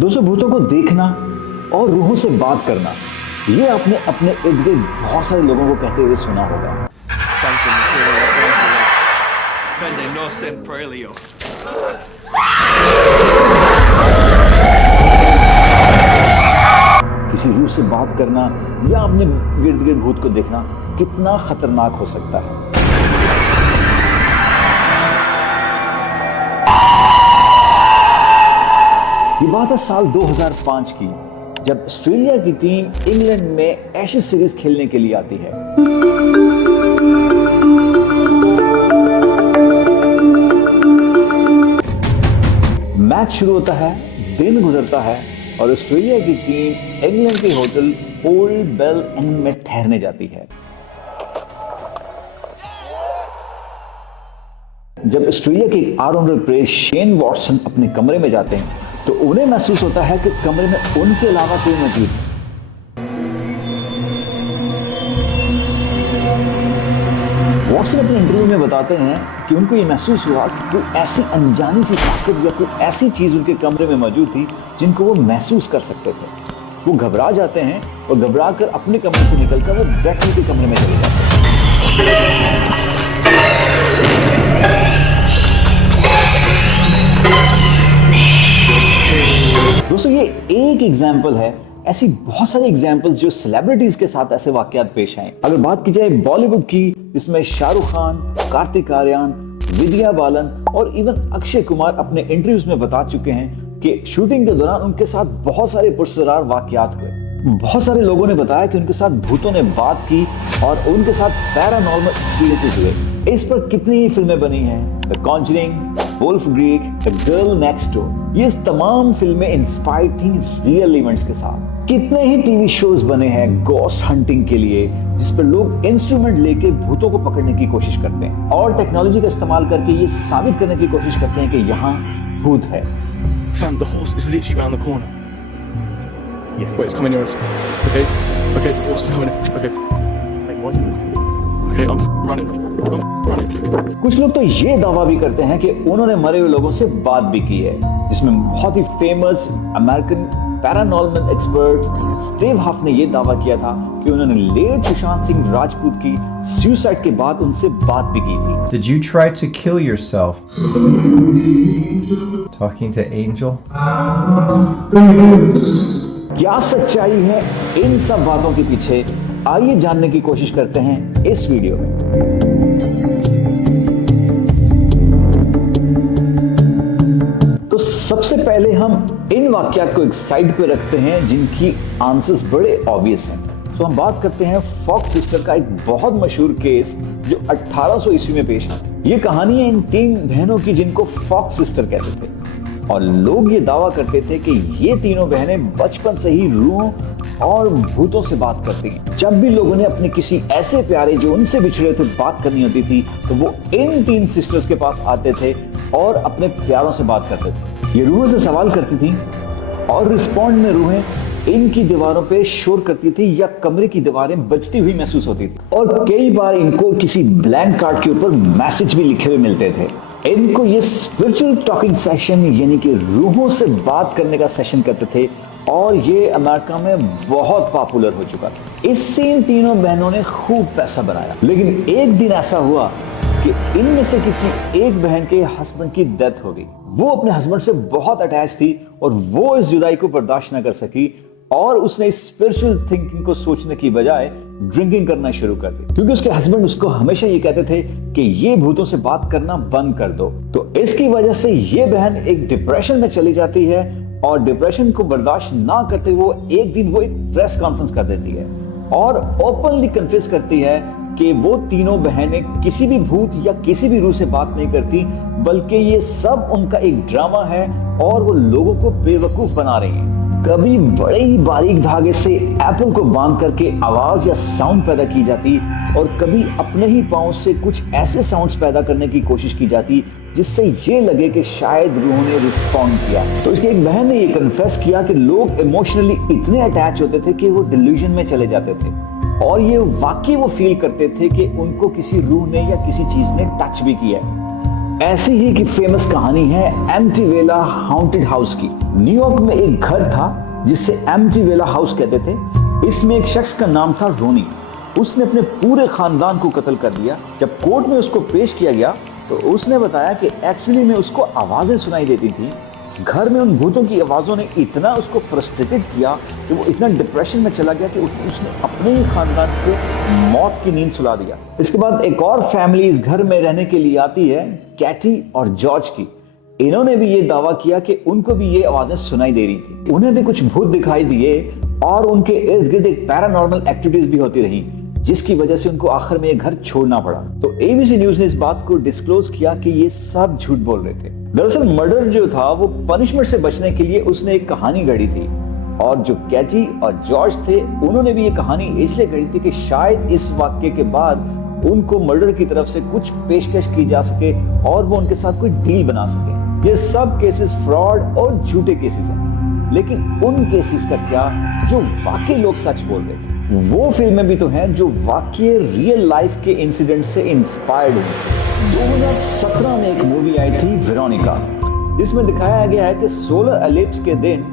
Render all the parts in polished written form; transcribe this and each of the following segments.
दोस्तों, भूतों को देखना और रूहों से बात करना, ये आपने अपने इर्द गिर्द बहुत सारे लोगों को कहते हुए सुना होगा। किसी रूह से बात करना या अपने गिर्द गिर्द भूत को देखना कितना खतरनाक हो सकता है। ये बात है साल 2005 की, जब ऑस्ट्रेलिया की टीम इंग्लैंड में एशेज सीरीज खेलने के लिए आती है। मैच शुरू होता है, दिन गुजरता है और ऑस्ट्रेलिया की टीम इंग्लैंड के होटल ओल्ड बेल इंन में ठहरने जाती है। जब ऑस्ट्रेलिया के ऑलराउंडर प्लेयर शेन वॉटसन अपने कमरे में जाते हैं तो उन्हें महसूस होता है कि कमरे में उनके अलावा कोई मौजूद है। वॉटसन अपने इंटरव्यू में बताते हैं कि उनको ये महसूस हुआ कि कोई ऐसी अनजानी सी ताकत या कोई ऐसी चीज उनके कमरे में मौजूद थी जिनको वो महसूस कर सकते थे। वो घबरा जाते हैं और घबरा कर अपने कमरे से निकलकर वो बैठने के कमरे में चले जाते हैं। दोस्तों, ये एक एग्जाम्पल है, ऐसी बहुत सारी एग्जाम्पल्स जो सेलिब्रिटीज के साथ ऐसे वाकयात पेश आए। अगर बात की जाए बॉलीवुड की, जिसमें शाहरुख खान, कार्तिक आर्यन, विद्या बालन और इवन अक्षय कुमार अपने इंटरव्यूज में बता चुके हैं कि शूटिंग के दौरान उनके साथ बहुत सारे पुरस्कार वाकयात हुए। बहुत सारे लोगों ने बताया कि उनके साथ भूतों ने बात की और उनके साथ पैरानॉर्मल एक्सपीरियंसेस हुए। इस पर कितनी ही फिल्में बनी हैं, the Conjuring, Wolf Creek, the Girl Next Door. ये तमाम फिल्में इंस्पायर्ड थी रियल इवेंट्स के साथ। कितने ही टीवी शोज बने हैं गोस्ट हंटिंग के लिए, जिस पर लोग इंस्ट्रूमेंट लेके भूतों को पकड़ने की कोशिश करते हैं और टेक्नोलॉजी का इस्तेमाल करके ये साबित करने की कोशिश करते हैं कि यहाँ भूत है। Fam, the horse is literally around the corner. Yes. Wait, it's coming yours. Okay. Okay, the horse is coming. Okay. Like what? Okay, I'm running. कुछ लोग तो ये दावा भी करते हैं कि उन्होंने मरे हुए लोगों से बात भी की है, जिसमें बहुत ही famous American paranormal expert Steve Huff ने यह दावा किया था कि उन्होंने लेट सुशांत सिंह राजपूत की सुसाइड के बाद उनसे बात भी की थी। Did you try to kill yourself? Talking to Angel? क्या सच्चाई है इन सब बातों के पीछे? आइए जानने की कोशिश करते हैं इस वीडियो में। तो सबसे पहले हम इन वाकयात को एक साइड पे रखते हैं जिनकी आंसर्स बड़े ऑब्वियस हैं। तो हम बात करते हैं फॉक्स सिस्टर का एक बहुत मशहूर केस जो 1800 ईस्वी में पेश आया। ये कहानी है इन तीन बहनों की जिनको फॉक्स सिस्टर कहते थे और लोग ये दावा करते थे कि ये तीनों बहनें बचपन से ही रूहों और भूतों से बात करती हैं। जब भी लोगों ने अपने किसी ऐसे प्यारे जो उनसे बिछड़े थे बात करनी होती थी तो वो इन तीन सिस्टर्स के पास आते थे और अपने प्यारों से बात करते थे। ये रूहों से सवाल करती थी और रिस्पॉन्ड में रूहें इनकी दीवारों पे शोर करती थी या कमरे की दीवारें बजती हुई महसूस होती थी और कई बार इनको किसी ब्लैंक कार्ड के ऊपर मैसेज भी लिखे हुए मिलते थे। इनको ये स्पिरिचुअल टॉकिंग सेशन यानी कि रूहों से बात करने का सेशन करते थे और ये अमेरिका में बहुत पॉपुलर हो चुका था। इससे इन तीनों बहनों ने खूब पैसा बनाया। लेकिन एक दिन ऐसा हुआ कि इनमें से किसी एक बहन के हस्बैंड की डेथ हो गई। वो अपने हस्बैंड से बहुत अटैच थी और वो इस जुदाई को बर्दाश्त न कर सकी और उसने इस स्पिरिचुअल थिंकिंग को सोचने की बजाय ड्रिंकिंग करना शुरू कर दी, क्योंकि उसके हस्बैंड उसको हमेशा ये कहते थे कि ये भूतों से बात करना बंद कर दो। तो इसकी वजह से ये बहन एक डिप्रेशन में चली जाती है और डिप्रेशन को बर्दाश्त ना करते वो एक दिन वो एक प्रेस कॉन्फ्रेंस कर देती है और ओपनली कन्फेस करती है कि वो तीनों बहनें किसी भी भूत या किसी भी रूह से बात नहीं करती, बल्कि ये सब उनका एक ड्रामा है और वो लोगों को बेवकूफ बना रही हैं। कभी बड़े ही बारीक धागे से एप्पल को बांध करके आवाज या साउंड पैदा की जाती और कभी अपने ही पांव से कुछ ऐसे साउंड्स पैदा करने की कोशिश की जाती जिससे ये लगे कि शायद रूह ने रिस्पॉन्ड किया। तो इसकी एक बहन ने ये कन्फेस किया कि लोग इमोशनली इतने अटैच होते थे कि वो डिल्यूजन में चले जाते थे और ये वाकई वो फील करते थे कि उनको किसी रूह ने या किसी चीज ने टच भी किया। ऐसी ही की फेमस कहानी है एमिटीवेला हॉन्टेड हाउस की। न्यूयॉर्क में एक घर था जिसे एमिटीवेला हाउस कहते थे। इसमें एक शख्स का नाम था रोनी। उसने अपने पूरे खानदान को कत्ल कर दिया। जब कोर्ट में उसको पेश किया गया तो उसने बताया कि एक्चुअली में उसको आवाजें सुनाई देती थी। घर में उन भूतों की आवाजों ने इतना उसको फ्रस्ट्रेटेड किया कि वो इतना डिप्रेशन में चला गया कि उसने अपने ही खानदान को मौत की नींद सुला दिया। इसके बाद एक और फैमिली इस घर में रहने के लिए आती है, कैटी और जॉर्ज की। इन्होंने भी ये दावा किया कि उनको भी ये आवाजें सुनाई दे रही थी। उन्हें भी कुछ भूत दिखाई दिए और उनके इर्द गिर्द एक पैरानॉर्मल एक्टिविटीज भी होती रही, जिसकी वजह से उनको आखिर में ये घर छोड़ना पड़ा। तो एबीसी न्यूज ने इस बात को डिस्क्लोज किया कि ये सब झूठ बोल रहे थे। दरअसल मर्डर जो था वो पनिशमेंट से बचने के लिए उसने एक कहानी गढ़ी थी, और जो कैटी और जॉर्ज थे उन्होंने भी ये कहानी इसलिए गढ़ी थी कि शायद इस वाक्य के बाद उनको मर्डर की तरफ से कुछ पेशकश की जा सके और वो उनके साथ कोई डील बना सके। ये सब केसेस फ्रॉड और झूठे केसेस हैं, लेकिन उन केसेस का क्या जो वाकई लोग सच बोल रहे थे। वो फिल्में भी तो हैं जो वाकई रियल लाइफ के इंसिडेंट से इंस्पायर्ड हुई। 2017 में एक मूवी आई थी वेरोनिका, जिसमें दिखाया गया है कि सोलर एलिप्स के दिन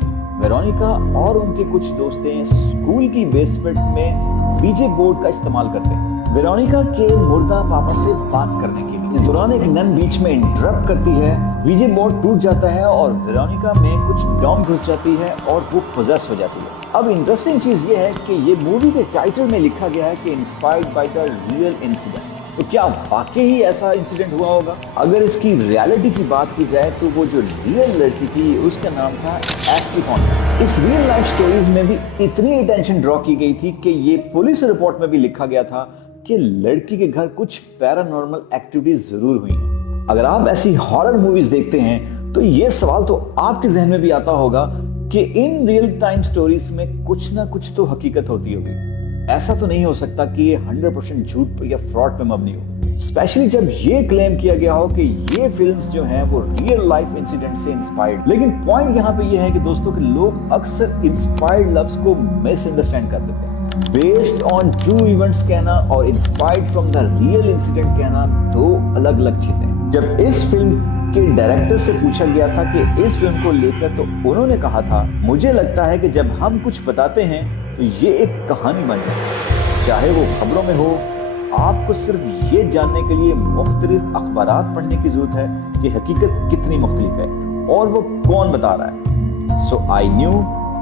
वेरोनिका और उनके कुछ दोस्तें स्कूल की बेसमेंट में वीजे बोर्ड का इस्तेमाल करते हैं वेरोनिका के मुर्दा पापा से बात करने के लिए। इस दौरान एक नन बीच में इंटरप्ट करती है, वीजे बोर्ड टूट जाता है और वेरोनिका में कुछ डॉम घुस जाती है और वो पोजेस हो जाती है। अब इंटरेस्टिंग चीज ये है कि ये मूवी के टाइटल में लिखा गया है कि inspired by the real incident. तो क्या वाकई ही ऐसा इंसिडेंट हुआ होगा? अगर इसकी रियलिटी की बात की जाए तो वो जो रियल लड़की थी उसका नाम था एस्टिफोनिया। इस रियल लाइफ स्टोरीज में भी इतनी अटेंशन ड्रॉ की गई थी कि ये पुलिस रिपोर्ट में भी लिखा गया था कि लड़की के घर कुछ पैरानॉर्मल एक्टिविटीज जरूर हुई हैं। अगर आप ऐसी हॉरर मूवीज देखते हैं तो ये सवाल तो आपके जहन में भी आता होगा कि इन रियल टाइम स्टोरीज में कुछ ना कुछ तो हकीकत होती होगी। ऐसा तो नहीं हो सकता कि ये 100% झूठ पर या फ्रॉड पे मबनी हो, स्पेशली जब ये क्लेम किया गया हो कि ये फिल्म्स जो हैं वो रियल लाइफ इंसिडेंट से इंस्पायर्ड। लेकिन पॉइंट यहाँ पे ये है कि दोस्तों कि लोग अक्सर इंस्पायर्ड लफ्ज को मिसअंडरस्टैंड कर देते हैं। बेस्ड ऑन ट्रू इवेंट्स कहना और inspired from the real incident कहना दो अलग अलग चीजें। जब इस फिल्म के डायरेक्टर से पूछा गया था कि इस फिल्म को लेकर, तो उन्होंने कहा था, मुझे लगता है कि जब हम कुछ बताते हैं तो ये एक कहानी बन जाए, चाहे वो खबरों में हो। आपको सिर्फ ये जानने के लिए मुख्तलिफ अखबारात पढ़ने की जरूरत है कि हकीकत कितनी मुख्तलिफ है और वो कौन बता रहा है। So I knew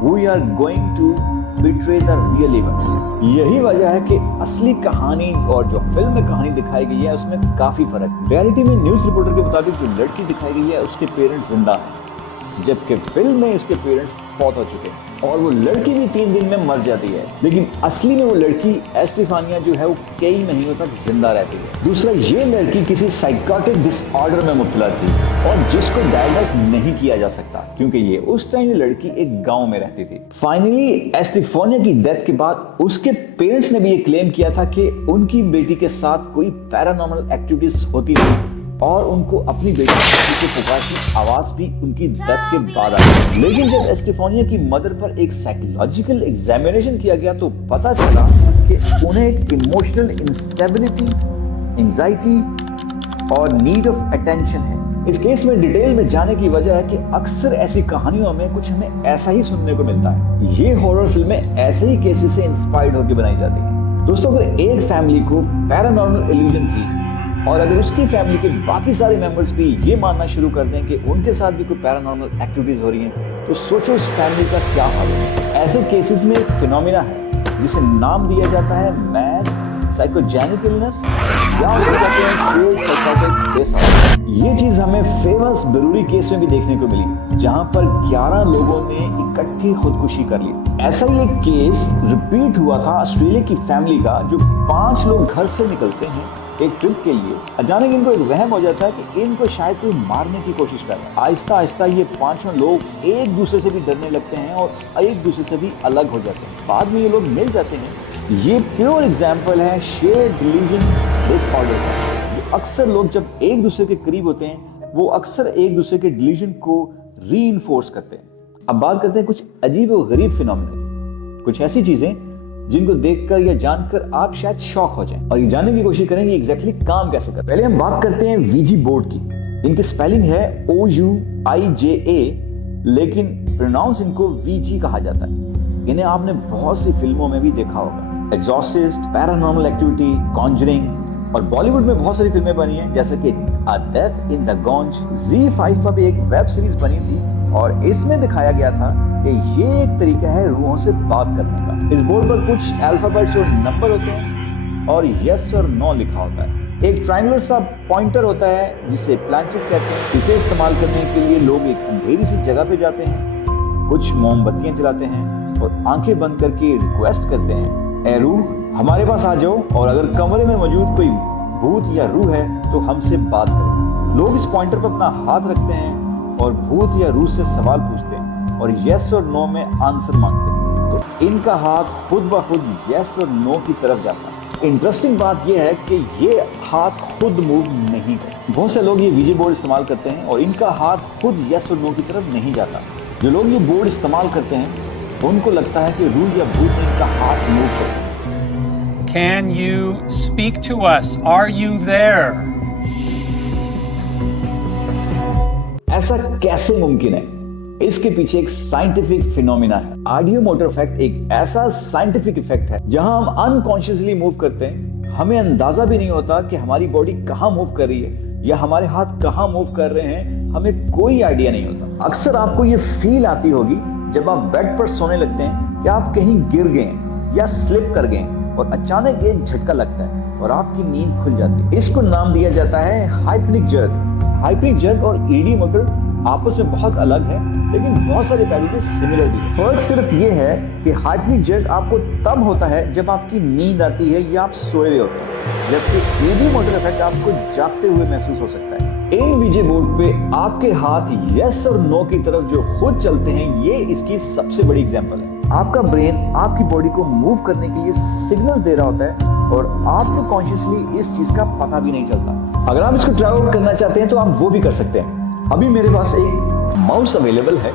we are going to betray the real events. यही वजह है कि असली कहानी और जो फिल्म में कहानी दिखाई गई है उसमें काफी फर्क है। रियलिटी में न्यूज रिपोर्टर के मुताबिक जो लड़की दिखाई गई है उसके पेरेंट्स जिंदा हैं, जबकि फिल्म में उसके पेरेंट्स फौत हो चुके हैं और वो लड़की भी 3 दिन में मर जाती है। लेकिन असली में वो लड़की एस्टिफानिया जो है वो कई महीनों तक जिंदा रहती है। दूसरा, ये लड़की किसी साइकोटिक डिसऑर्डर में मुब्तला थी और जिसको डायग्नोस नहीं किया जा सकता, क्योंकि ये उस टाइम ये लड़की एक गांव में रहती थी। फाइनली एस्टिफानिया की डेथ के बाद उसके पेरेंट्स ने भी ये क्लेम किया था कि उनकी बेटी के साथ कोई पैरानॉर्मल एक्टिविटीज होती थी और उनको अपनी बेटी के पुकार की आवाज भी उनकी डेथ के बाद आई। लेकिन जब एस्टिफानिया की मदर पर एक साइकोलॉजिकल एग्जामिनेशन किया गया तो पता चला कि उन्हें एक इमोशनल इंस्टेबिलिटी, एंजाइटी और नीड ऑफ अटेंशन है। इस केस में डिटेल में जाने की वजह है कि अक्सर ऐसी कहानियों में कुछ हमें ऐसा ही सुनने को मिलता है। ये हॉरर फिल्में ऐसे ही केसेस से इंस्पायर्ड होकर बनाई जाती हैं। दोस्तों, अगर एक फैमिली को पैरानॉर्मल इल्यूजन थी और अगर उसकी फैमिली के बाकी सारे मेंबर्स भी ये मानना शुरू कर दें कि उनके साथ भी कोई पैरानॉर्मल एक्टिविटीज हो रही हैं, तो सोचो उस फैमिली का क्या हाल है। ऐसे केसेस में एक फिनोमिना है जिसे नाम दिया जाता है मैस साइकोजेनिक इलनेस या उसे कहते हैं शेयर्ड साइकोटिक डिसऑर्डर। ये चीज हमें फेमस बेरूरी केस में भी देखने को मिली, जहां पर 11 लोगों ने इकट्ठी खुदकुशी कर ली। ऐसा ही एक केस रिपीट हुआ था ऑस्ट्रेलिया की फैमिली का, जो 5 लोग घर से निकलते हैं एक ट्रिप के लिए। अचानक इनको एक वहम हो जाता है कि इनको शायद कोई मारने की कोशिश कर रहा है। आहिस्ता आहिस्ता ये 5 लोग एक दूसरे से भी डरने लगते हैं और एक दूसरे से भी अलग हो जाते हैं। बाद में ये लोग मिल जाते हैं। ये प्योर एग्जाम्पल है शेयर्ड डिल्यूजन डिसऑर्डर का, जो अक्सर लोग जब एक दूसरे के करीब होते हैं वो अक्सर एक दूसरे के डिल्यूजन को रीइंफोर्स करते हैं। अब बात करते हैं कुछ अजीब और गरीब फिनोमेना, कुछ ऐसी चीजें जिनको देखकर या जानकर आप शायद शॉक हो जाएं और ये जानने की कोशिश करेंगे एग्जैक्टली काम कैसे करते हैं। पहले हम बात करते हैं वीजी बोर्ड की। इनकी स्पेलिंग है OUIJA, लेकिन प्रोनाउंस इनको VG कहा जाता है। इन्हें आपने बहुत सी फिल्मों में भी देखा होगा, एग्जॉर्सिस्ट, पैरानॉर्मल एक्टिविटी, कॉन्जरिंग, और बॉलीवुड में बहुत सारी फिल्में बनी हैं जैसे कि a death in the गॉन्ज। ZEE5 पर भी एक वेब सीरीज बनी थी और इसमें दिखाया गया था कि ये एक तरीका है रूहों से बात करने का। इस बोर्ड पर कुछ अल्फाबेट्स और नंबर होते हैं और यस और नो लिखा होता है। एक ट्रायंगुलर सा पॉइंटर होता है जिसे प्लांचेट कहते हैं। इसे इस्तेमाल करने के लिए लोग एक अंधेरी सी जगह पे जाते हैं, कुछ मोमबत्तियां जलाते हैं और आंखें बंद करके रिक्वेस्ट करते हैं, ए रूह हमारे पास आ जाओ, और अगर कमरे में मौजूद कोई भूत या रूह है तो हमसे बात करें। लोग इस पॉइंटर पर अपना हाथ रखते हैं और भूत या रूह से सवाल पूछते हैं और यस और नो में आंसर मांगते हैं, तो इनका हाथ खुद ब खुद यस और नो की तरफ जाता है। इंटरेस्टिंग बात यह है कि ये हाथ खुद मूव नहीं करते। बहुत से लोग ये वीजे बोर्ड इस्तेमाल करते हैं और इनका हाथ खुद यस और नो की तरफ नहीं जाता। जो लोग ये बोर्ड इस्तेमाल करते हैं उनको लगता है कि रूह या भूत ने इनका हाथ मूव करता है। Can you speak to us? Are you there? ऐसा कैसे मुमकिन है? इसके पीछे एक साइंटिफिक फिनोमिना है। ऑडियो मोटर इफेक्ट एक ऐसा साइंटिफिक इफेक्ट है जहां हम अनकॉन्शियसली मूव करते हैं, हमें अंदाजा भी नहीं होता कि हमारी बॉडी कहां मूव कर रही है या हमारे हाथ कहां मूव कर रहे हैं, हमें कोई आइडिया नहीं होता। अक्सर आपको ये फील आती होगी जब आप बेड पर सोने लगते हैं कि आप कहीं गिर गए या स्लिप कर गए और अचानक एक झटका लगता है और आपकी नींद खुल जाती है। इसको नाम दिया जाता है हाइपनिक जर्क। हाइपनिक जर्क और ईडी मोटर आपस में बहुत अलग है, लेकिन बहुत सारे पहलू में सिमिलर भी है। फर्क सिर्फ ये है कि हाइपनिक जर्क आपको तब होता है जब आपकी नींद आती है या आप सोए हुए होते हैं, जबकि ईडी मोटर इफेक्ट आपको जागते हुए महसूस हो सकता है। इन वीजे बोर्ड पे आपके हाथ यस और नो की तरफ जो खुद चलते हैं, ये इसकी सबसे बड़ी एग्जांपल है। आपका ब्रेन आपकी बॉडी को मूव करने के लिए सिग्नल दे रहा होता है और आपको कॉन्शियसली इस चीज का पता भी नहीं चलता। अगर आप इसको ट्राई आउट करना चाहते हैं तो आप वो भी कर सकते हैं। अभी मेरे पास एक माउस अवेलेबल है।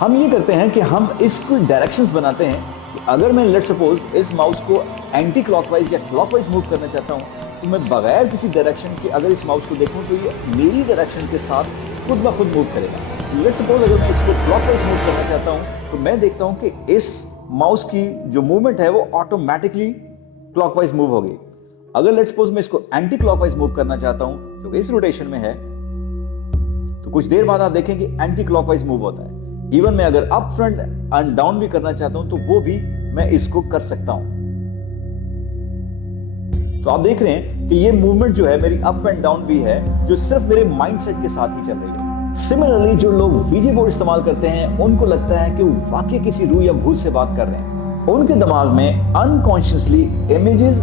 हम ये करते हैं कि हम इसको डायरेक्शंस बनाते हैं। अगर मैं लेट्स सपोज इस माउस को एंटी क्लॉकवाइज या क्लॉकवाइज मूव करना चाहता हूँ, तो मैं बगैर किसी डायरेक्शन के अगर इस माउस को देखूं तो ये मेरी डायरेक्शन के साथ खुद ब खुद मूव करेगा। लेट्स सपोज अगर मैं इसको क्लॉकवाइज मूव करना चाहता हूं तो मैं देखता हूं कि इस माउस की जो मूवमेंट है वो ऑटोमेटिकली क्लॉकवाइज मूव होगी। अगर लेट्स सपोज मैं इसको एंटी क्लॉकवाइज मूव करना चाहता हूं तो इस रोटेशन में है, तो कुछ देर बाद आप देखें कि एंटी क्लॉकवाइज मूव होता है। इवन मैं अगर अप फ्रंट एंड डाउन भी करना चाहता हूं तो वो भी मैं इसको कर सकता हूं। तो आप देख रहे हैं कि ये मूवमेंट जो है मेरी अप एंड डाउन भी है, जो सिर्फ मेरे माइंडसेट के साथ ही चल रही है। सिमिलरली जो लोग वीजे बोर्ड इस्तेमाल करते हैं उनको लगता है कि वो वाकई किसी रूह या भूत से बात कर रहे हैं। उनके दिमाग में अनकॉन्शियसली इमेजेस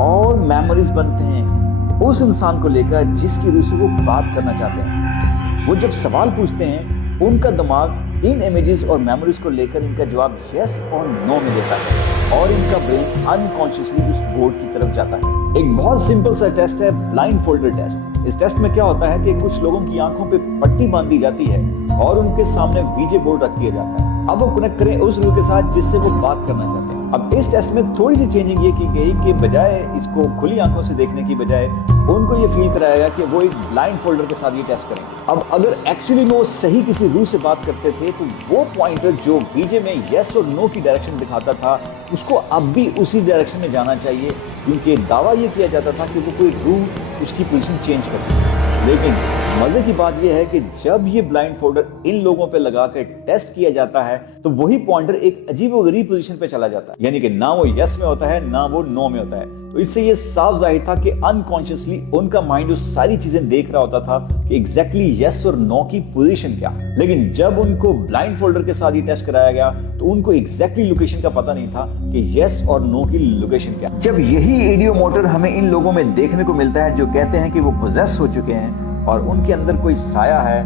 और मेमोरीज बनते हैं उस इंसान को लेकर जिसकी रूह से वो बात करना चाहते हैं। वो जब सवाल पूछते हैं उनका दिमाग इन इमेजेस और मेमोरीज को लेकर इनका जवाब यस और नो में देता है और इनका ब्रेन अनकॉन्शियसली उस बोर्ड की तरफ जाता है। एक बहुत सिंपल सा टेस्ट है ब्लाइंड फोल्डर टेस्ट। इस टेस्ट में क्या होता है कि कुछ लोगों की आंखों पे पट्टी बांध दी जाती है और उनके सामने वीजे बोर्ड रख दिया जाता है। अब वो कनेक्ट करें उस रूह के साथ जिससे वो बात करना चाहते हैं। अब इस टेस्ट में थोड़ी सी चेंजिंग ये की गई कि बजाय इसको खुली आंखों से देखने की बजाय उनको ये फील कराया गया कि वो एक ब्लाइंड फोल्डर के साथ ये टेस्ट करें। अब अगर एक्चुअली में वो सही किसी रूह से बात करते थे तो वो पॉइंटर जो वीजे में यस और नो की डायरेक्शन दिखाता था उसको अब भी उसी डायरेक्शन में जाना चाहिए, क्योंकि दावा ये किया जाता था कि वो कोई रूह उसकी पोजीशन चेंज करती है। लेकिन मजे की बात यह है कि जब ये ब्लाइंड फोल्डर इन लोगों पे लगा कर टेस्ट किया जाता है तो वही पॉइंटर एक अजीबोगरीब पोजीशन पे चला जाता है, यानी कि ना वो यस में होता है ना वो नो में होता है। तो इससे ये साफ जाहिर था कि अनकॉन्शियसली उनका माइंड वो सारी चीजें देख रहा होता था कि एग्जैक्टली यस और नो की पोजीशन क्या। लेकिन जब उनको ब्लाइंड फोल्डर के साथ ये टेस्ट कराया गया तो उनको एग्जैक्टली लोकेशन का पता नहीं था कि यस और नो की लोकेशन क्या। जब यही एडियो मोटर हमें इन लोगों में देखने को मिलता है जो कहते हैं कि वो पोजेस हो चुके हैं और उनके अंदर कोई साया है,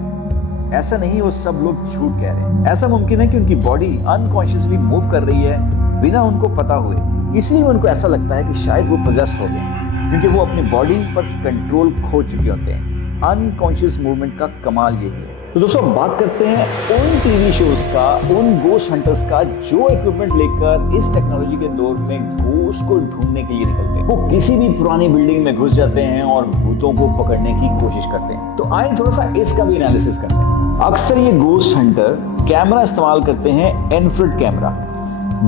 ऐसा नहीं, वो सब लोग झूठ कह रहे हैं। ऐसा मुमकिन है कि उनकी बॉडी अनकॉन्शियसली मूव कर रही है बिना उनको पता हुए, इसलिए उनको ऐसा लगता है कि शायद वो पोजेस्ड हो गए, क्योंकि वो अपनी बॉडी पर कंट्रोल खो चुके होते हैं। अनकॉन्शियस मूवमेंट का कमाल ये है। तो दोस्तों अब बात करते हैं उन टीवी शोज का, उन गोस्ट हंटर्स का जो इक्विपमेंट लेकर इस टेक्नोलॉजी के दौर में गोस्ट को ढूंढने के लिए निकलते हैं। वो किसी भी पुरानी बिल्डिंग में घुस जाते हैं और भूतों को पकड़ने की कोशिश करते हैं। तो आइए थोड़ा सा इसका भी एनालिसिस करते हैं। अक्सर ये गोस्ट हंटर कैमरा इस्तेमाल करते हैं, इन्फ्रारेड कैमरा,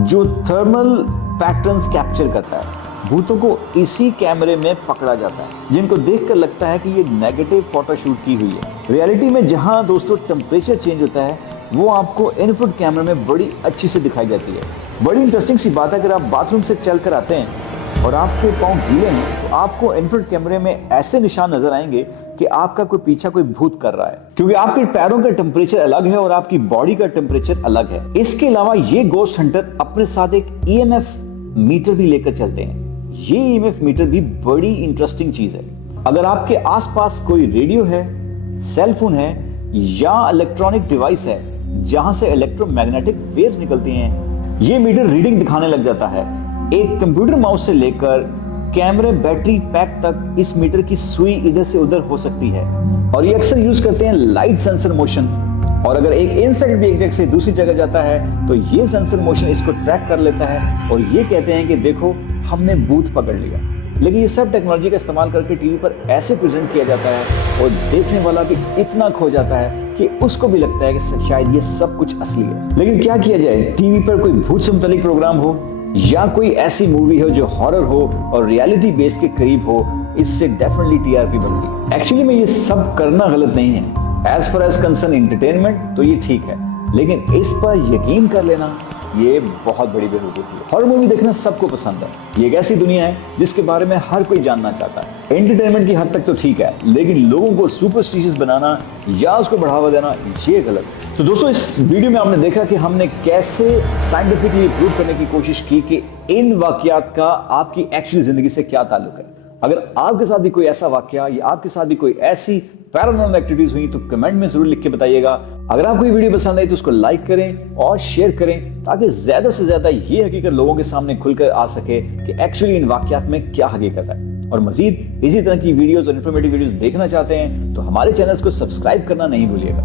जो थर्मल पैटर्न्स कैप्चर करता है। भूतों को इसी कैमरे में पकड़ा जाता है, जिनको देखकर लगता है कि ये नेगेटिव फोटोशूट की हुई है। रियलिटी में जहां दोस्तों टेम्परेचर चेंज होता है, वो आपको इन्फ्रारेड कैमरे में बड़ी अच्छी से दिखाई जाती है। बड़ी इंटरेस्टिंग सी बात है, अगर आप बाथरूम से चल कर आते हैं और आपके पाँव गीले हैं तो आपको इन्फ्रारेड कैमरे में ऐसे निशान नजर आएंगे कि आपका कोई पीछा कोई भूत कर रहा है, क्योंकि आपके पैरों का टेम्परेचर अलग है और आपकी बॉडी का टेम्परेचर अलग है। इसके अलावा ये गोस्ट हंटर अपने साथ एक EMF मीटर भी लेकर चलते हैं। ये EMF मीटर भी बड़ी इंटरेस्टिंग चीज है। अगर आपके आसपास कोई रेडियो है, सेल फोन है या इलेक्ट्रॉनिक डिवाइस है जहां से इलेक्ट्रोमैग्नेटिक वेव्स निकलती हैं, ये मीटर रीडिंग दिखाने लग जाता है। एक कंप्यूटर माउस से लेकर कैमरे बैटरी पैक तक इस मीटर की सुई इधर से उधर हो सकती है। और ये अक्सर यूज करते हैं लाइट सेंसर मोशन। और अगर एक इंसेक्ट भी एक जगह से दूसरी जगह जाता है तो ये सेंसर मोशन इसको ट्रैक कर लेता है और ये कहते हैं कि देखो हमने भूत पकड़ लिया। लेकिन ये सब टेक्नोलॉजी का इस्तेमाल करके टीवी पर ऐसे प्रेजेंट किया जाता है और देखने वाला भी इतना खो जाता है कि उसको भी लगता है कि शायद ये सब कुछ असली है। लेकिन क्या किया जाए, टीवी पर कोई भूत से मुतालिक प्रोग्राम हो या कोई ऐसी मूवी हो जो हॉरर हो और रियलिटी बेस्ड के करीब हो, इससे डेफिनेटली TRP बनती है। एक्चुअली में ये सब करना गलत नहीं है। As far as concern entertainment तो ये ठीक है, लेकिन इस पर यकीन कर लेना ये बहुत बड़ी बेवकूफी है। हॉरर मूवी देखना सबको पसंद है। ये एक ऐसी दुनिया है जिसके बारे में हर कोई जानना चाहता है। एंटरटेनमेंट की हद तक तो ठीक है, लेकिन लोगों को सुपरस्टिशियस बनाना या उसको बढ़ावा देना ये गलत है। तो दोस्तों इस वीडियो में आपने देखा कि हमने कैसे साइंटिफिकली प्रूव करने की कोशिश की कि इन वाकयात का आपकी एक्चुअल जिंदगी से क्या ताल्लुक है। अगर आपके साथ भी कोई ऐसा वाकया या आपके साथ भी कोई ऐसी पैरानॉर्मल एक्टिविटीज हुई तो कमेंट में जरूर लिख के बताइएगा। अगर आपको ये वीडियो पसंद आई तो उसको लाइक करें और शेयर करें, ताकि ज्यादा से ज्यादा ये हकीकत लोगों के सामने खुलकर आ सके कि एक्चुअली इन वाकयात में क्या हकीकत है। और मजीद इसी तरह की वीडियोस और इन्फॉर्मेटिव वीडियोस देखना चाहते हैं तो हमारे चैनल को सब्सक्राइब करना नहीं भूलिएगा।